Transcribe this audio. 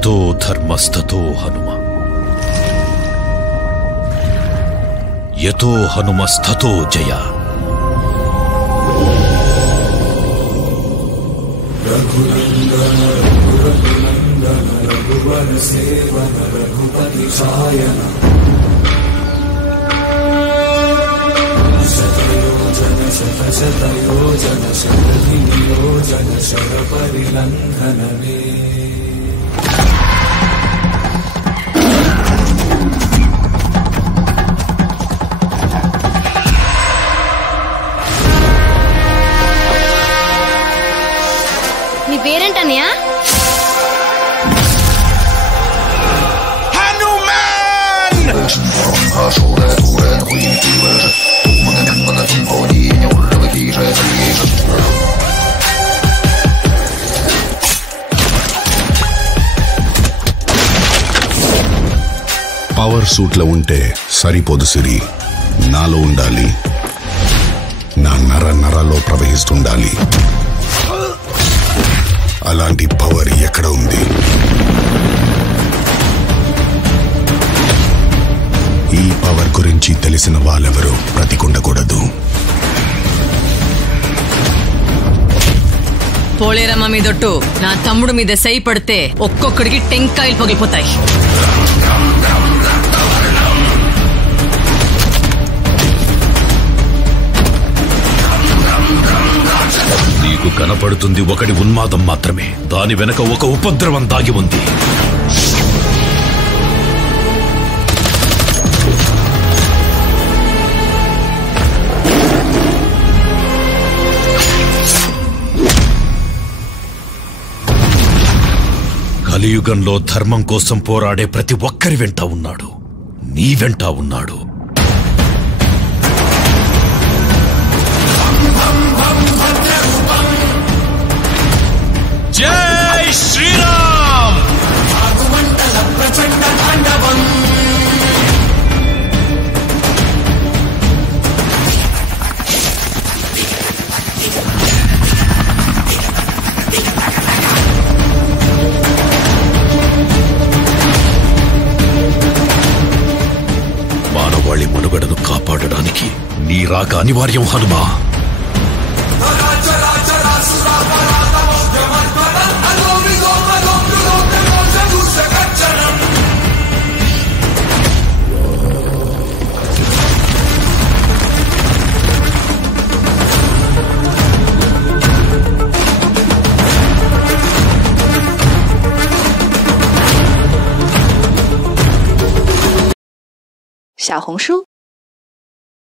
యతో ధర్మస్తతో హనుమ యతో హనుమస్తతో జయ రఘునందన రఘునందన రఘువర సేవన రఘుపతి సాయన శతయోజన శతశతయోజన శతనియోజన శరపరిలంఘనమే నీ పేరేంటన్నయ్య? పవర్ సూట్లో ఉంటే సరిపోదు సిరి, నాలో ఉండాలి, నా నరాల్లో ప్రవహిస్తుండాలి. అలాంటి పవర్ ఎక్కడ ఉంది? ఈ పవర్ గురించి తెలిసిన వాళ్ళెవరూ బ్రతికుండకూడదు. పోలేరమ్మ మీదొట్టు నా తమ్ముడు మీద సై పడితే ఒక్కొక్కడికి టెంకాయలు పగిలిపోతాయి. నీకు కనపడుతుంది ఒకటి ఉన్మాదం మాత్రమే, దాని వెనక ఒక ఉపద్రవం దాగి ఉంది. కలియుగంలో ధర్మం కోసం పోరాడే ప్రతి ఒక్కరి వెంట ఉన్నాడు, నీ వెంట ఉన్నాడు. జై శ్రీరామ్! ప్రచండ తాండవం మానవాళి మనుగడను కాపాడడానికి నీ రాక అనివార్యం హనుమా.小红书